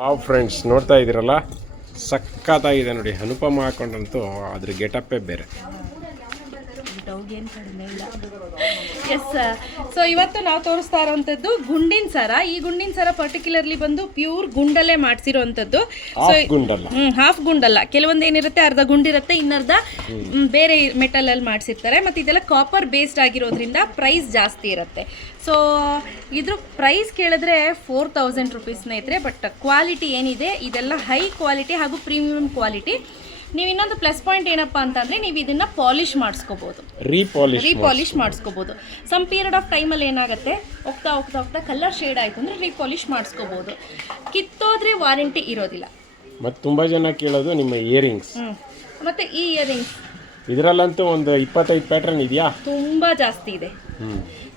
Wow friends, ನೋಡ್ತಾ ಇದ್ದೀರಲ್ಲ, ಸಖತ್ತಾಗಿದೆ ನೋಡಿ. ಅನುಪಮ ಹಾಕೊಂಡ್ರಂತೂ ಅದ್ರ ಗೆಟಪ್ಪೇ ಬೇರೆ. ಎಸ್, ಸೊ ಇವತ್ತು ನಾವು ತೋರಿಸ್ತಾ ಇರೋವಂಥದ್ದು ಗುಂಡಿನ ಸರ. ಈ ಗುಂಡಿನ ಸರ ಪರ್ಟಿಕ್ಯುಲರ್ಲಿ ಬಂದು ಪ್ಯೂರ್ ಗುಂಡಲ್ಲೇ ಮಾಡಿಸಿರೋವಂಥದ್ದು. ಹಾಫ್ ಗುಂಡಲ್ಲ, ಕೆಲವೊಂದು ಏನಿರುತ್ತೆ ಅರ್ಧ ಗುಂಡಿರುತ್ತೆ, ಇನ್ನರ್ಧ ಬೇರೆ ಮೆಟಲಲ್ಲಿ ಮಾಡಿಸಿರ್ತಾರೆ. ಮತ್ತು ಇದೆಲ್ಲ ಕಾಪರ್ ಬೇಸ್ಡ್ ಆಗಿರೋದ್ರಿಂದ ಪ್ರೈಸ್ ಜಾಸ್ತಿ ಇರುತ್ತೆ. ಸೊ ಇದ್ರ ಪ್ರೈಸ್ ಕೇಳಿದ್ರೆ 4000 ರುಪೀಸ್ ಸ್ನೇಹಿತರೆ. ಬಟ್ ಕ್ವಾಲಿಟಿ ಏನಿದೆ ಇದೆಲ್ಲ ಹೈ ಕ್ವಾಲಿಟಿ ಹಾಗೂ ಪ್ರೀಮಿಯಂ ಕ್ವಾಲಿಟಿ. ನೀವು ಇನ್ನೊಂದು ಪ್ಲಸ್ ಪಾಯಿಂಟ್ ಏನಪ್ಪ ಅಂತಂದರೆ, ನೀವು ಇದನ್ನು ಪಾಲಿಷ್ ಮಾಡಿಸ್ಕೋಬೋದು, ರೀಪಾಲಿಷ್ ಮಾಡಿಸ್ಕೋಬೋದು. ಸಮ್ ಪೀರಿಯಡ್ ಆಫ್ ಟೈಮಲ್ಲಿ ಏನಾಗುತ್ತೆ, ಹೋಗ್ತಾ ಹೋಗ್ತಾ ಹೋಗ್ತಾ ಕಲರ್ ಶೇಡ್ ಆಯಿತು ಅಂದರೆ ರೀಪಾಲಿಷ್ ಮಾಡಿಸ್ಕೋಬೋದು. ಕಿತ್ತೋದ್ರೆ ವಾರಂಟಿ ಇರೋದಿಲ್ಲ. ಮತ್ತು ತುಂಬ ಜನ ಕೇಳೋದು ನಿಮ್ಮ ಇಯರಿಂಗ್ಸ್. ಮತ್ತು ಈ ಇಯರಿಂಗ್ಸ್ ಇದರಲ್ಲಂತೂ ಒಂದು 25 ಪ್ಯಾಟ್ರನ್ ಇದೆಯಾ? ತುಂಬ ಜಾಸ್ತಿ ಇದೆ.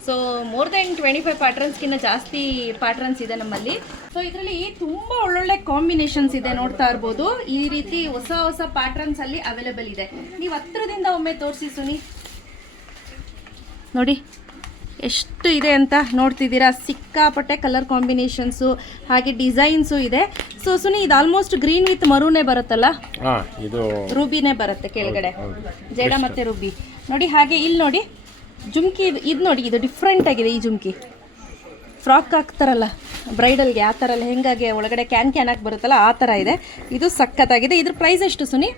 ಸೊ ಮೋರ್ ದೆನ್ 25 ಪ್ಯಾಟ್ರನ್ಸ್ಗಿಂತ ಜಾಸ್ತಿ ಪ್ಯಾಟ್ರನ್ಸ್ ಇದೆ ನಮ್ಮಲ್ಲಿ. ಸೊ ಇದರಲ್ಲಿ ತುಂಬ ಒಳ್ಳೊಳ್ಳೆ ಕಾಂಬಿನೇಷನ್ಸ್ ಇದೆ, ನೋಡ್ತಾ ಇರ್ಬೋದು. ಈ ರೀತಿ ಹೊಸ ಹೊಸ ಪ್ಯಾಟ್ರನ್ಸ್ ಅಲ್ಲಿ ಅವೈಲೇಬಲ್ ಇದೆ. ನೀವು ಹತ್ರದಿಂದ ಒಮ್ಮೆ ತೋರಿಸಿ ಸುನಿ, ನೋಡಿ ಎಷ್ಟು ಇದೆ ಅಂತ ನೋಡ್ತಿದ್ದೀರಾ. ಸಿಕ್ಕಾಪಟ್ಟೆ ಕಲರ್ ಕಾಂಬಿನೇಷನ್ಸು ಹಾಗೆ ಡಿಸೈನ್ಸು ಇದೆ. ಸೊ ಸುನಿ, ಇದು ಆಲ್ಮೋಸ್ಟ್ ಗ್ರೀನ್ ವಿತ್ ಮರೂನೇ ಬರುತ್ತಲ್ಲ, ಇದು ರೂಬಿನೇ ಬರುತ್ತೆ ಕೆಳಗಡೆ, ಜೇಡ ಮತ್ತು ರೂಬಿ ನೋಡಿ. ಹಾಗೆ ಇಲ್ಲಿ ನೋಡಿ ಜುಮ್ಕಿ, ಇದು ನೋಡಿ, ಇದು ಡಿಫ್ರೆಂಟ್ ಆಗಿದೆ. ಈ ಜುಮ್ಕಿ ಫ್ರಾಕ್ ಹಾಕ್ತಾರಲ್ಲ ಬ್ರೈಡಲ್ಗೆ, ಆ ಥರ ಎಲ್ಲ ಹೆಂಗಾಗಿ ಒಳಗಡೆ ಕ್ಯಾನ್ ಹಾಕಿ ಬರುತ್ತಲ್ಲ, ಆ ಥರ ಇದೆ. ಇದು ಸಖತ್ತಾಗಿದೆ. ಇದ್ರ ಪ್ರೈಸ್ ಎಷ್ಟು ಸುನಿ?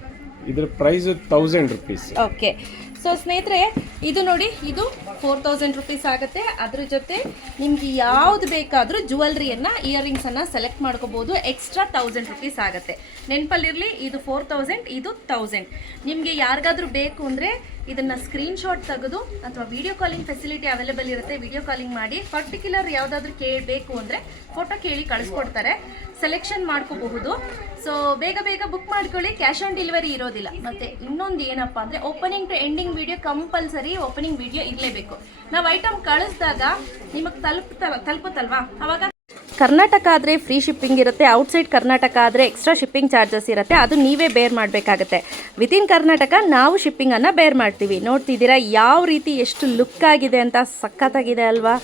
ಇದ್ರ ಪ್ರೈಸ್ 1000 ರುಪೀಸ್. ಓಕೆ. ಸೊ ಸ್ನೇಹಿತರೆ, ಇದು ನೋಡಿ, ಇದು 4000 ರುಪೀಸ್ ಆಗುತ್ತೆ. ಅದ್ರ ಜೊತೆ ನಿಮ್ಗೆ ಯಾವ್ದು ಬೇಕಾದರೂ ಜುವೆಲ್ರಿಯನ್ನು, ಇಯರಿಂಗ್ಸನ್ನು ಸೆಲೆಕ್ಟ್ ಮಾಡ್ಕೋಬೋದು. ಎಕ್ಸ್ಟ್ರಾ 1000 ರುಪೀಸ್ ಆಗುತ್ತೆ. ನೆನಪಲ್ಲಿರಲಿ, ಇದು 4000, ಇದು 1000. ನಿಮಗೆ ಯಾರಿಗಾದ್ರೂ ಬೇಕು ಅಂದರೆ ಇದನ್ನು ಸ್ಕ್ರೀನ್ಶಾಟ್ ತೆಗೆದು, ಅಥವಾ ವಿಡಿಯೋ ಕಾಲಿಂಗ್ ಫೆಸಿಲಿಟಿ ಅವೈಲೇಬಲ್ ಇರುತ್ತೆ, ವಿಡಿಯೋ ಕಾಲಿಂಗ್ ಮಾಡಿ ಪರ್ಟಿಕ್ಯುಲರ್ ಯಾವುದಾದ್ರೂ ಬೇಕು ಅಂದರೆ ಫೋಟೋ ಕೇಳಿ ಕಳಿಸ್ಕೊಡ್ತಾರೆ, ಸೆಲೆಕ್ಷನ್ ಮಾಡ್ಕೋಬಹುದು. ಸೊ ಬೇಗ ಬೇಗ ಬುಕ್ ಮಾಡ್ಕೊಳ್ಳಿ, ಕ್ಯಾಶ್ ಆನ್ ಡೆಲಿವರಿ ಇರೋದಿಲ್ಲ. ಮತ್ತು ಇನ್ನೊಂದು ಏನಪ್ಪ ಅಂದರೆ, opening to ending video compulsory opening video ಇರಲೇಬೇಕು. ನಾವು ಐಟಮ್ ಕಳಿಸಿದಾಗ ನಿಮಗೆ ತಲುಪುತ್ತಲ್ವಾ, ಅವಾಗ ಕರ್ನಾಟಕ ಆದರೆ ಫ್ರೀ ಶಿಪ್ಪಿಂಗ್ ಇರುತ್ತೆ. ಔಟ್ಸೈಡ್ ಕರ್ನಾಟಕ ಆದರೆ ಎಕ್ಸ್ಟ್ರಾ ಶಿಪ್ಪಿಂಗ್ ಚಾರ್ಜಸ್ ಇರುತ್ತೆ, ಅದು ನೀವೇ ಬೇರ್ ಮಾಡಬೇಕಾಗತ್ತೆ. ವಿತಿನ್ ಕರ್ನಾಟಕ ನಾವು ಶಿಪ್ಪಿಂಗನ್ನು ಬೇರ್ ಮಾಡ್ತೀವಿ. ನೋಡ್ತಿದ್ದೀರಾ ಯಾವ ರೀತಿ ಎಷ್ಟು ಲುಕ್ ಆಗಿದೆ ಅಂತ, ಸಖತ್ತಾಗಿದೆ ಅಲ್ವಾ?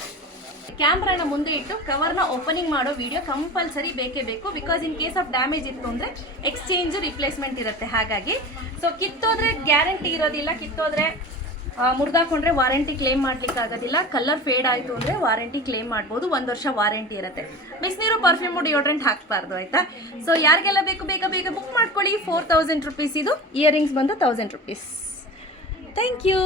ಕ್ಯಾಮ್ರಾನ ಮುಂದೆ ಇಟ್ಟು ಕವರ್ನ ಓಪನಿಂಗ್ ಮಾಡೋ ವಿಡಿಯೋ ಕಂಪಲ್ಸರಿ ಬೇಕೇ ಬೇಕು. Because in case of damage ಇತ್ತು ಅಂದರೆ ಎಕ್ಸ್ಚೇಂಜ್ ರಿಪ್ಲೇಸ್ಮೆಂಟ್ ಇರುತ್ತೆ. ಹಾಗಾಗಿ ಸೊ ಕಿತ್ತೋದ್ರೆ ಗ್ಯಾರಂಟಿ ಇರೋದಿಲ್ಲ, ಕಿತ್ತೋದ್ರೆ ಮುರಿದಾಕೊಂಡ್ರೆ ವಾರಂಟಿ ಕ್ಲೇಮ್ ಮಾಡ್ಲಿಕ್ಕೆ ಆಗೋದಿಲ್ಲ. ಕಲರ್ ಫೇಡ್ ಆಯಿತು ಅಂದರೆ ವಾರಂಟಿ ಕ್ಲೇಮ್ ಮಾಡ್ಬೋದು, 1 ವರ್ಷ ವಾರಂಟಿ ಇರುತ್ತೆ. ಬಿಸಿನೀರು, ಪರ್ಫ್ಯೂಮು, ಡಿಯೋಡ್ರೆಂಟ್ ಹಾಕಬಾರ್ದು, ಆಯಿತಾ? ಸೊ ಯಾರಿಗೆಲ್ಲ ಬೇಕು ಬೇಗ ಬೇಗ ಬುಕ್ ಮಾಡ್ಕೊಳ್ಳಿ. 4000 ರುಪೀಸ್ ಇದು. ಇಯರಿಂಗ್ಸ್ ಬಂದು 1000 ರುಪೀಸ್. Thank you.